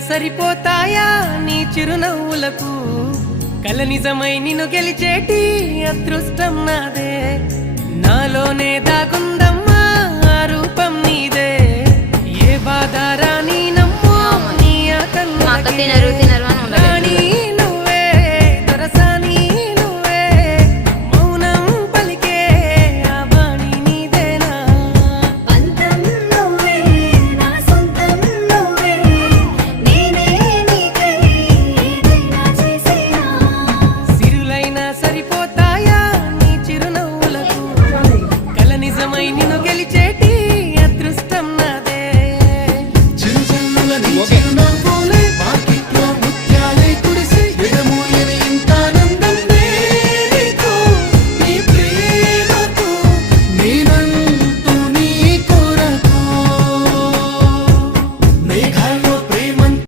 సరిపోతాయా నీ చిరునవ్వులకు కల నిజమై నిన్ను గెలిచేటి అదృష్టం నాదే నాలోనే దాగుందమ్మా ఆ రూపం నీదే ఏ బాధారా నీ నమ్మో నీ ఆ కన్నులకే